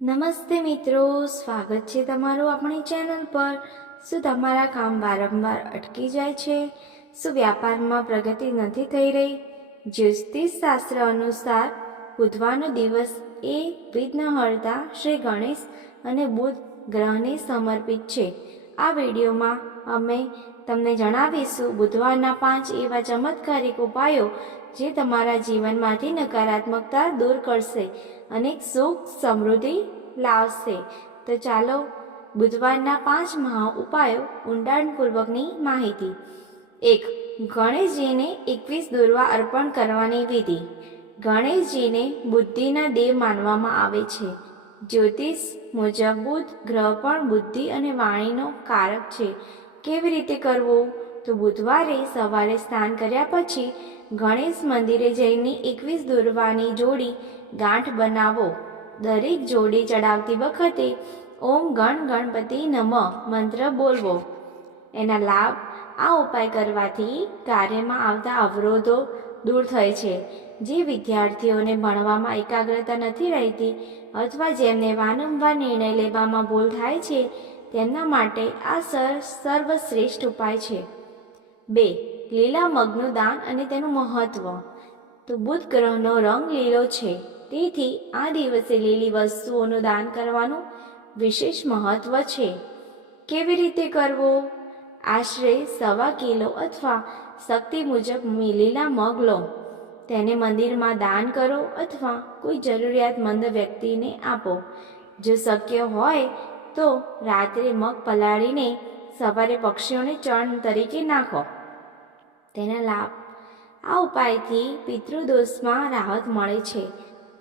નમસ્તે મિત્રો, સ્વાગત છે તમારું આપણી ચેનલ પર। શું તમારા કામ વારંવાર અટકી જાય છે? શું વ્યાપારમાં પ્રગતિ નથી થઈ રહી? જ્યોતિષ શાસ્ત્ર અનુસાર બુધવારનો દિવસ એ વિઘ્નહર્તા શ્રી ગણેશ અને બુધ ગ્રહને સમર્પિત છે। આ વિડીયોમાં અમે તમને જણાવીશું બુધવારના 5 એવા ચમત્કારિક ઉપાયો જે તમારા જીવનમાંથી નકારાત્મકતા દૂર કરશે અને સુખ સમૃદ્ધિ લાવશે। તો ચાલો બુધવારના 5 મહા ઉપાયો ઊંડાણપૂર્વકની માહિતી। 1. ગણેશજીને 21 દુર્વા અર્પણ કરવાની વિધિ। ગણેશજીને બુદ્ધિના દેવ માનવામાં આવે છે। જ્યોતિષ મુજબ બુધ ગ્રહ પણ બુદ્ધિ અને વાણીનો કારક છે। કેવી રીતે કરવું? તો બુધવારે સવારે સ્નાન કર્યા પછી ગણેશ મંદિરે જઈને 21 દુર્વાની જોડી ગાંઠ બનાવો। દરેક જોડી ચડાવતી વખતે ઓમ ગણ ગણપતિ નમઃ મંત્ર બોલવો। એના લાભ: આ ઉપાય કરવાથી કાર્યમાં આવતા અવરોધો દૂર થાય છે। જે વિદ્યાર્થીઓને ભણવામાં એકાગ્રતા નથી રહેતી અથવા જેમને વારંવાર નિર્ણય લેવામાં ભૂલ થાય છે તેમના માટે આ સર્વશ્રેષ્ઠ ઉપાય છે। 2. લીલા મગનું દાન અને તેનું મહત્વ। તો બુધ ગ્રહનો રંગ લીલો છે, તેથી આ દિવસે લીલી વસ્તુઓનું દાન કરવાનું વિશેષ મહત્વ છે। કેવી રીતે કરવું? આશરે 1.25 કિલો અથવા શક્તિ મુજબ લીલા મગ લો, તેને મંદિરમાં દાન કરો અથવા કોઈ જરૂરિયાતમંદ વ્યક્તિને આપો। જો શક્ય હોય તો રાત્રે મગ પલાળીને સવારે પક્ષીઓને ચણ તરીકે નાખો। તેના લાભ: આ ઉપાયથી પિતૃદોષમાં રાહત મળે છે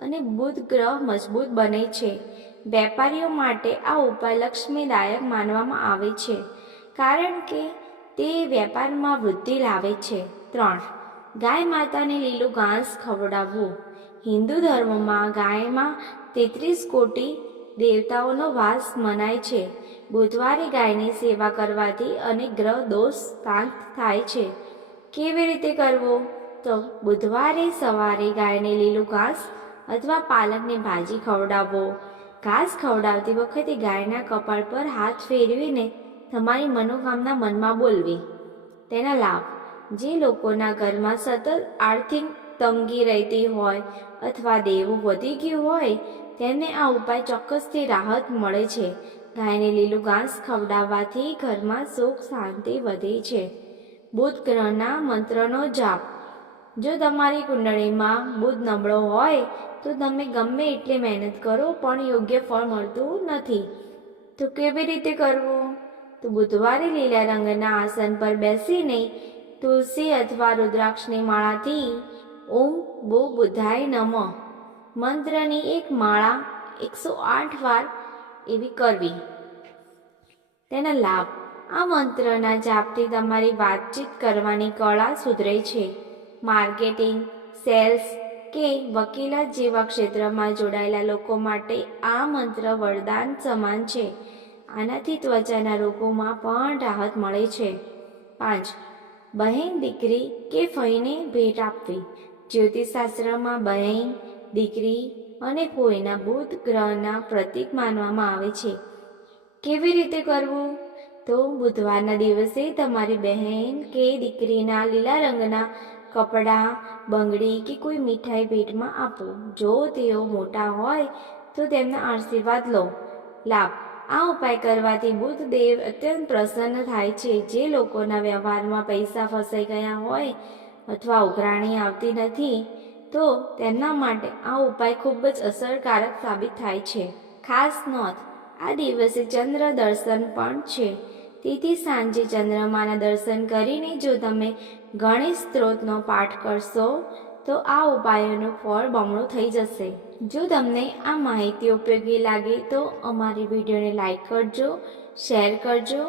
અને બુધ ગ્રહ મજબૂત બને છે। વેપારીઓ માટે આ ઉપાય લક્ષ્મીદાયક માનવામાં આવે છે કારણ કે તે વેપારમાં વૃદ્ધિ લાવે છે। 3. ગાય માતાને લીલું ઘાસ ખવડાવવું। હિન્દુ ધર્મમાં ગાયમાં 33 કોટી દેવતાઓનો વાસ મનાય છે। બુધવારે ગાયની સેવા કરવાથી અનેક ગ્રહ દોષ શાંત થાય છે। કેવી રીતે કરવું? તો બુધવારે સવારે ગાયને લીલું ઘાસ અથવા પાલકની ભાજી ખવડાવો। ઘાસ ખવડાવતી વખતે ગાયના કપાળ પર હાથ ફેરવીને તમારી મનોકામના મનમાં બોલવી। તેના લાભ: જે લોકોના ઘરમાં સતત આર્થિક તંગી રહેતી હોય અથવા દેવું વધી ગયું હોય તેમને આ ઉપાય ચોક્કસથી રાહત મળે છે। ગાયને લીલું ઘાસ ખવડાવવાથી ઘરમાં સુખ શાંતિ વધે છે। બુધ ગ્રહના મંત્રનો જાપ। જો તમારી કુંડળીમાં બુધ નબળો હોય તો તમે ગમે એટલી મહેનત કરો પણ યોગ્ય ફળ મળતું નથી। તો કેવી રીતે કરવું? તો બુધવારે લીલા રંગના આસન પર બેસીને તુલસી અથવા રુદ્રાક્ષની માળાથી ઓમ બો બુધાય નમઃ મંત્રની એક માળા 108 વાર એવી કરવી। તેના લાભ: આ મંત્રના જાપથી તમારી વાતચીત કરવાની કળા સુધરે છે। માર્કેટિંગ, સેલ્સ કે વકીલાત જેવા ક્ષેત્રમાં જોડાયેલા લોકો માટે આ મંત્ર વરદાન સમાન છે। આનાથી ત્વચાના રોગોમાં પણ રાહત મળે છે। 5. બહેન, દીકરી કે ફઈને ભેટ આપવી। જ્યોતિષશાસ્ત્રમાં બહેન, દીકરી અને ફોઈના બુધ ગ્રહના પ્રતીક માનવામાં આવે છે। કેવી રીતે કરવું? તો બુધવારના દિવસે તમારી બહેન કે દીકરીના લીલા રંગના કપડાં, બંગડી કે કોઈ મીઠાઈ ભેટમાં આપો। જો તેઓ મોટા હોય તો તેમના આશીર્વાદ લો। લાભ: આ ઉપાય કરવાથી બુધ દેવ અત્યંત પ્રસન્ન થાય છે। જે લોકોના વ્યવહારમાં પૈસા ફસાઈ ગયા હોય અથવા ઉઘરાણી આવતી નથી તો તેમના માટે આ ઉપાય ખૂબ જ અસરકારક સાબિત થાય છે। ખાસ નોંધ: આ દિવસે ચંદ્ર દર્શન પણ છે, તેથી સાંજે ચંદ્રમાના દર્શન કરીને જો તમે ગણેશ સ્ત્રોતનો પાઠ કરશો તો આ ઉપાયોનું ફળ બમણું થઈ જશે। જો તમને આ માહિતી ઉપયોગી લાગે તો અમારી વિડીયોને લાઈક કરજો, શેર કરજો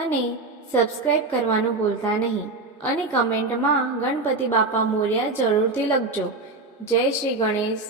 અને સબસ્ક્રાઈબ કરવાનું ભૂલતા નહીં અને કમેન્ટમાં ગણપતિ બાપા મોર્યા જરૂરથી લખજો। જય શ્રી ગણેશ।